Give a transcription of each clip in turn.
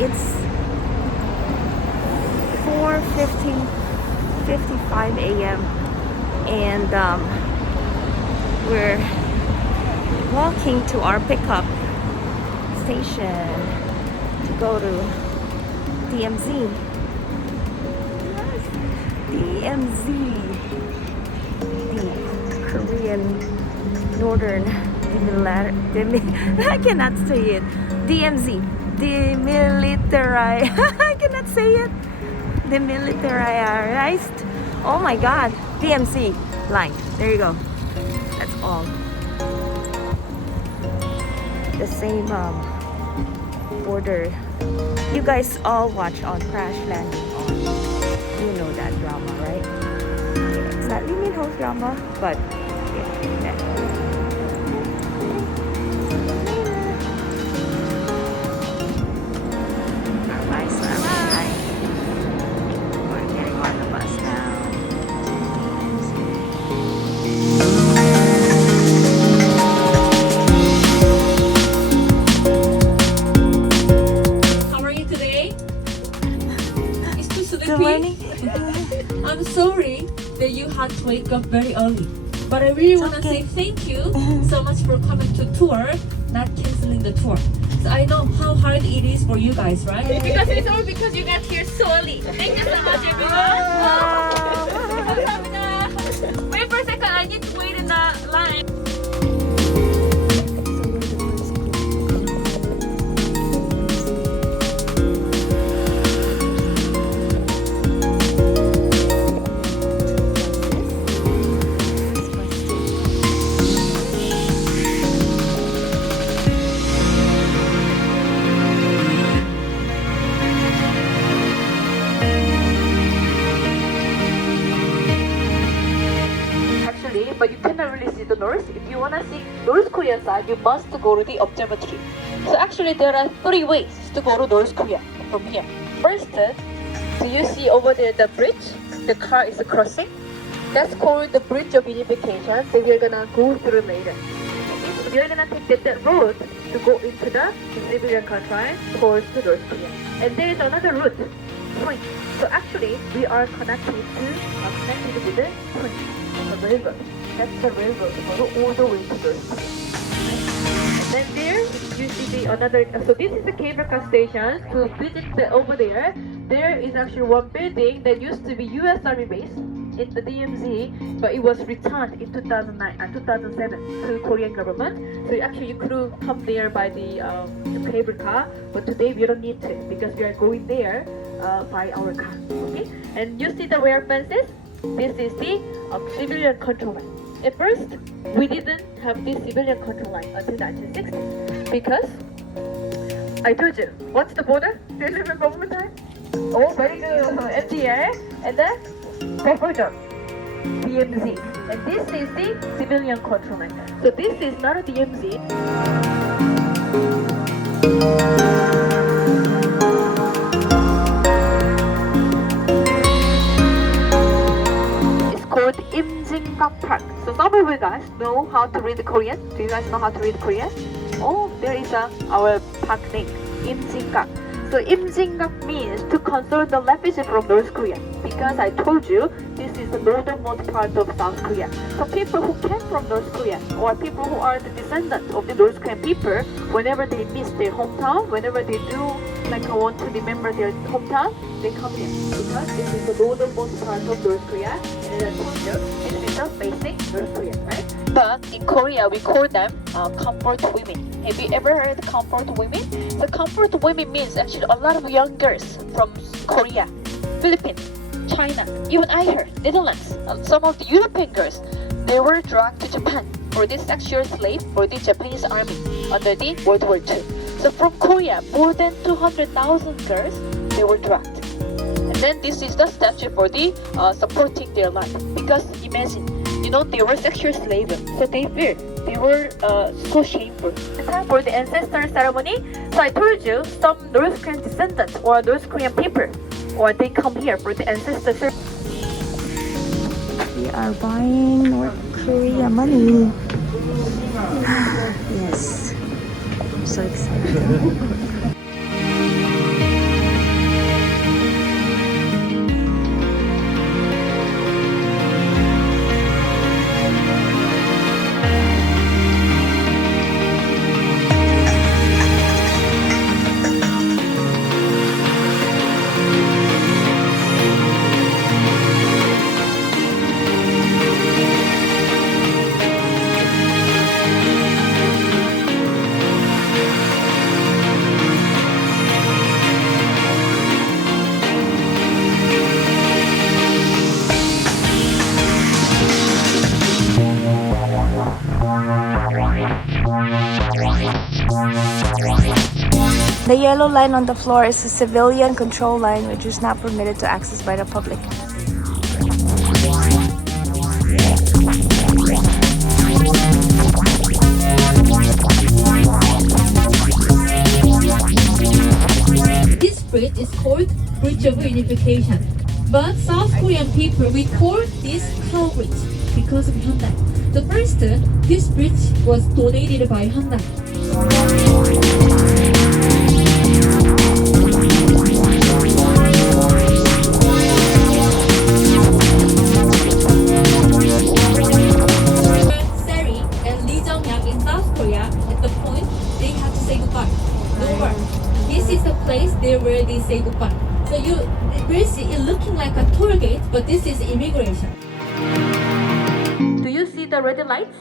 It's 4:55 a.m. and we're walking to our pickup station to go to DMZ. Yes, DMZ, the Korean Northern I cannot say it. DMZ, Demilitarized. I cannot say it. Demilitarized. Oh my God, DMZ line. There you go. That's all. The same border. You guys all watch on Crash Landing on. You know that drama, right? It's not Lee Min Ho's drama, but yeah, that. I'm sorry that you had to wake up very early, but I really want to say thank you so much for coming to tour, not canceling the tour. So I know how hard it is for you guys, right? Because it's all because you got here so early. Thank you so much, everyone. Wait for a second, I need to wait in the line. But you cannot really see the north. If you want to see North Korean side, you must go to the observatory. So actually there are 3 ways to go to North Korea from here. First, do you see over there the bridge? The car is crossing. That's called the bridge of unification. So we're gonna go through later. We're gonna take that road to go into the civilian country towards the North Korea. And there is another route, point. So actually we are connected with the point, the railroad. That's the railroad to go all the way to North Korea. And then there you see the another. So this is the cable car station. To visit over there, there is actually one building that used to be U.S. Army base in the DMZ, but it was returned in 2007 to Korean government. So actually you could come there by the cable car, but today we don't need to because we are going there by our car. Okay, and you see the wire fences. This is the civilian control line. At first, we didn't have this civilian control line until 1960 because I told you, what's the border? Do you remember one more time? Oh, very good, MTL, and then buffer zone, DMZ, and this is the civilian control line. So this is not a DMZ. Called Imjinggak Park. So some of you guys know how to read Korean. Do you guys know how to read Korean? Oh, there is our park name, Imjinggak. So Imjinggak means to control the refugees from North Korea. Because I told you, this is the northernmost part of South Korea. So people who came from North Korea, or people who are the descendants of the North Korean people, whenever they miss their hometown, whenever they do want to remember their hometown, they come here. Because this is the northernmost part of North Korea, and as I told you, this is the basic North Korea, right? But in Korea, we call them comfort women. Have you ever heard comfort women? So comfort women means actually a lot of young girls from Korea, Philippines, China, even I heard Netherlands, some of the European girls, they were dragged to Japan for this sexual slave for the Japanese army under the World War II. So from Korea, more than 200,000 girls, they were dragged. And then this is the statue for the supporting their life. Because imagine, they were sexual slaves, so they feared. They were so shameful. For the ancestor ceremony, so I told you, some North Korean descendants or North Korean people, or they come here for the ancestor ceremony. We are buying North Korea money. Yes, I'm so excited. The yellow line on the floor is a civilian control line which is not permitted to access by the public. This bridge is called Bridge of Unification. But South Korean people, we call this Cow Bridge because of Hyundai. The first, this bridge was donated by Hyundai. Seri and Lee Jong-yak in South Korea, at the point, they had to say goodbye. No more. This is the place where they say goodbye. So you will see it looking like a toll gate, but this is immigration. Do you see the red lights?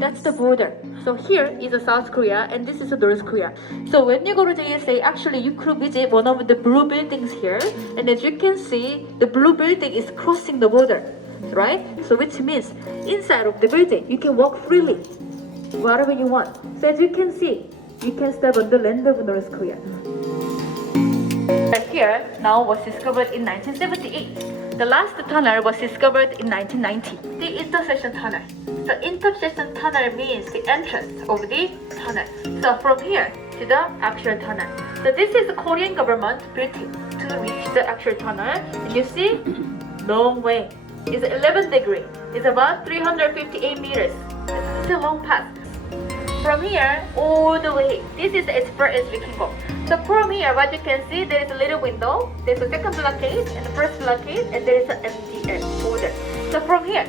That's the border. So here is a South Korea and this is a North Korea. So when you go to JSA, actually you could visit one of the blue buildings here. And as you can see, the blue building is crossing the border, right? So which means inside of the building, you can walk freely, wherever you want. So as you can see, you can step on the land of North Korea. Here now was discovered in 1978. The last tunnel was discovered in 1990. The intersection tunnel. The intersection tunnel means the entrance of the tunnel. So from here to the actual tunnel. So this is the Korean government built it to reach the actual tunnel. And you see, long way. It's 11 degrees. It's about 358 meters. It's a long path. From here all the way, this is as far as we can go. So from here, what you can see, there is a little window, there's a second blockade and the first blockade, and there is an MDL border. So from here,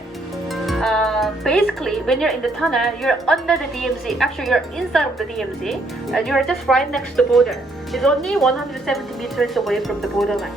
basically when you're in the tunnel, you're under the DMZ. Actually, you're inside of the DMZ, and you're just right next to the border. It's only 170 meters away from the borderline.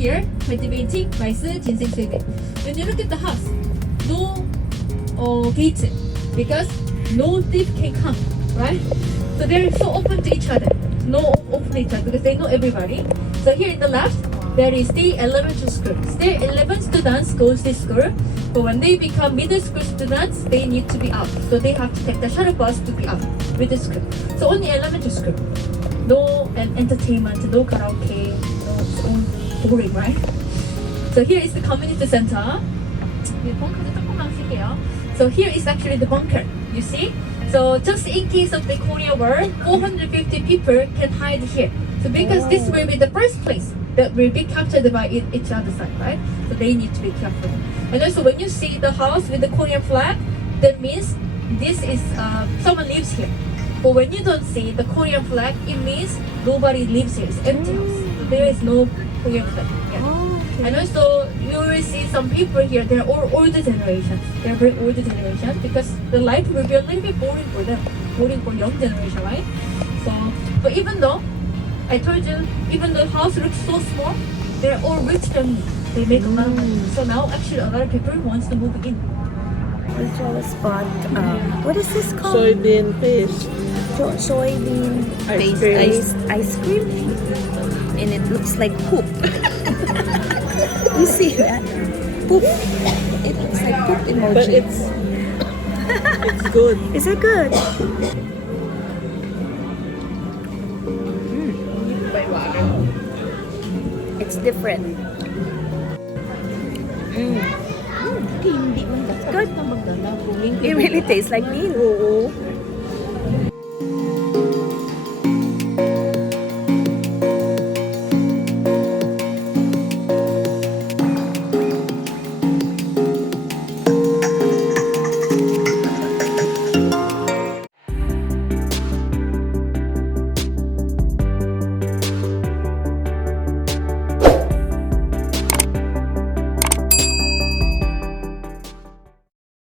Here, DaVinci Resolve. When you look at the house, no gates because no thief can come, right? So they're so open to each other. No open to each other because they know everybody. So here in the left, there is the elementary school. Still 11 students goes to school, but when they become middle school students, they need to be out. So they have to take the shuttle bus to be out with the school. So only elementary school. No entertainment, no karaoke, no boring, right? So here is the community center. So here is actually the bunker, you see? So just in case of the Korea War, 450 people can hide here. So because this will be the first place that will be captured by each other side, right? So they need to be careful. And also when you see the house with the Korean flag, that means this is someone lives here. But when you don't see the Korean flag, it means nobody lives here. It's empty house. So there is no Korean flag. Yeah. And also you will see some people here, they're all older generations. They're very older generation because the life will be a little bit boring for them. Boring for young generation, right? So, but even though, I told you, even though the house looks so small, they're all rich family. They make a lot of money. So now actually a lot of people wants to move in. Visual spot. What is this called? Soybean paste. Soybean Paste ice cream. And it looks like poop. You see that? Poop. It looks like poop emoji. But it's good. Is it good? It's different. It's good. It really tastes like meal.